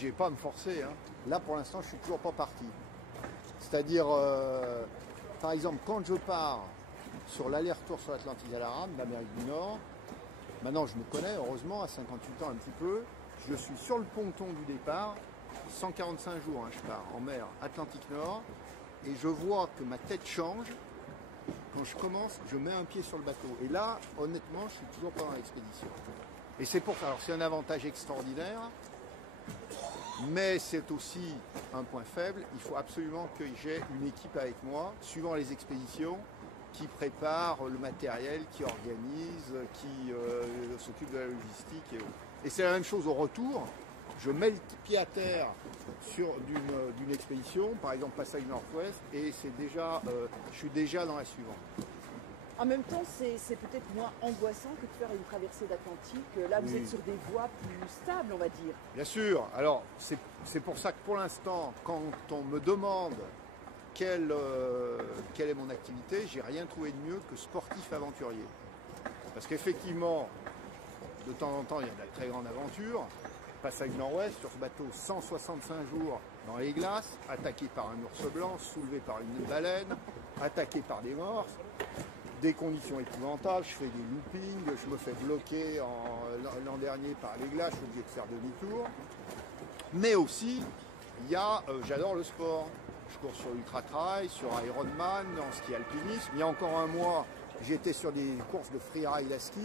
J'ai pas à me forcer, hein. Là, pour l'instant, je suis toujours pas parti. C'est-à-dire, par exemple, quand je pars sur l'aller-retour sur l'Atlantique à la rame, d'Amérique du Nord, maintenant je me connais, heureusement, à 58 ans un petit peu, je suis sur le ponton du départ, 145 jours, hein, je pars en mer Atlantique Nord, et je vois que ma tête change. Quand je commence, je mets un pied sur le bateau. Et là, honnêtement, je suis toujours pas dans l'expédition. Et c'est pour ça. Alors, c'est un avantage extraordinaire, mais c'est aussi un point faible. Il faut absolument que j'ai une équipe avec moi, suivant les expéditions, qui prépare le matériel, qui organise, qui s'occupe de la logistique. Et c'est la même chose au retour. Je mets le pied à terre d'une expédition, par exemple Passage Nord-Ouest, et c'est déjà, je suis déjà dans la suivante. En même temps, c'est peut-être moins angoissant que de faire une traversée d'Atlantique. Là, vous êtes sur des voies plus stables, on va dire. Bien sûr. Alors, c'est pour ça que pour l'instant, quand on me demande quelle est mon activité, j'ai rien trouvé de mieux que sportif aventurier. Parce qu'effectivement, de temps en temps, il y a de très grandes aventures. Passage Nord-Ouest, sur ce bateau, 165 jours dans les glaces, attaqué par un ours blanc, soulevé par une baleine, attaqué par des morses, des conditions épouvantables, je fais des loopings, je me fais bloquer l'an dernier par les glaces, je suis obligé de faire demi-tour. Mais aussi, j'adore le sport. Je cours sur Ultra Trail, sur Ironman, en ski alpinisme. Il y a encore un mois, j'étais sur des courses de freeride à ski.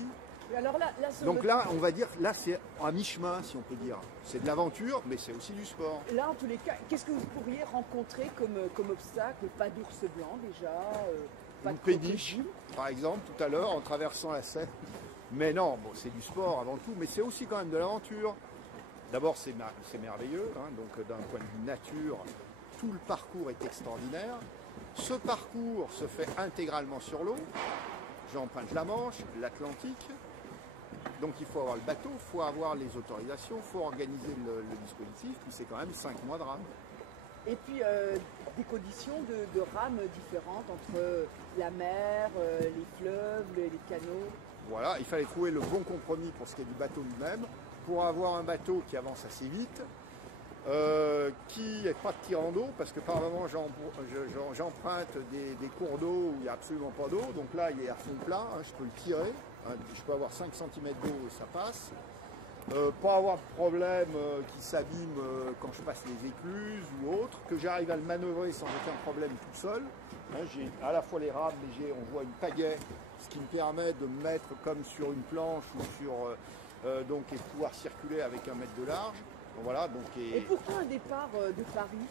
Alors là, donc là, on va dire, là c'est à mi-chemin, si on peut dire. C'est de l'aventure, mais c'est aussi du sport. Là, en tous les cas, qu'est-ce que vous pourriez rencontrer comme obstacle? Pas d'ours blanc déjà, pas une de péniche, par exemple, tout à l'heure, en traversant la Seine. Mais non, bon, c'est du sport avant tout, mais c'est aussi quand même de l'aventure. D'abord, c'est merveilleux, hein, donc d'un point de vue nature, tout le parcours est extraordinaire. Ce parcours se fait intégralement sur l'eau. J'emprunte la Manche, l'Atlantique. Donc il faut avoir le bateau, il faut avoir les autorisations, il faut organiser le dispositif, puis c'est quand même 5 mois de rame. Et puis des conditions de rame différentes entre la mer, les fleuves, les canaux. Voilà, il fallait trouver le bon compromis pour ce qui est du bateau lui-même, pour avoir un bateau qui avance assez vite, qui n'est pas de tirant d'eau, parce que par moment j'emprunte des cours d'eau où il n'y a absolument pas d'eau, donc là il est à fond plat, hein, je peux le tirer, hein, je peux avoir 5 cm d'eau et ça passe. Pas avoir de problème qui s'abîme quand je passe les écluses ou autre, que j'arrive à le manœuvrer sans aucun problème tout seul. Hein, j'ai à la fois les rames, mais on voit une pagaie, ce qui me permet de me mettre comme sur une planche ou sur donc et de pouvoir circuler avec 1 mètre de large. Donc, voilà, donc, et pourquoi un départ de Paris?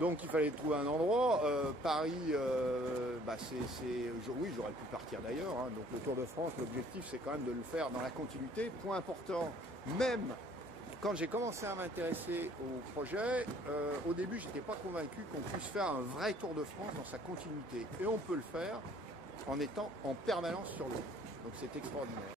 Donc il fallait trouver un endroit. Paris, oui, j'aurais pu partir d'ailleurs. Hein. Donc le Tour de France, l'objectif c'est quand même de le faire dans la continuité. Point important, même quand j'ai commencé à m'intéresser au projet, au début j'étais pas convaincu qu'on puisse faire un vrai Tour de France dans sa continuité. Et on peut le faire en étant en permanence sur l'eau. Donc c'est extraordinaire.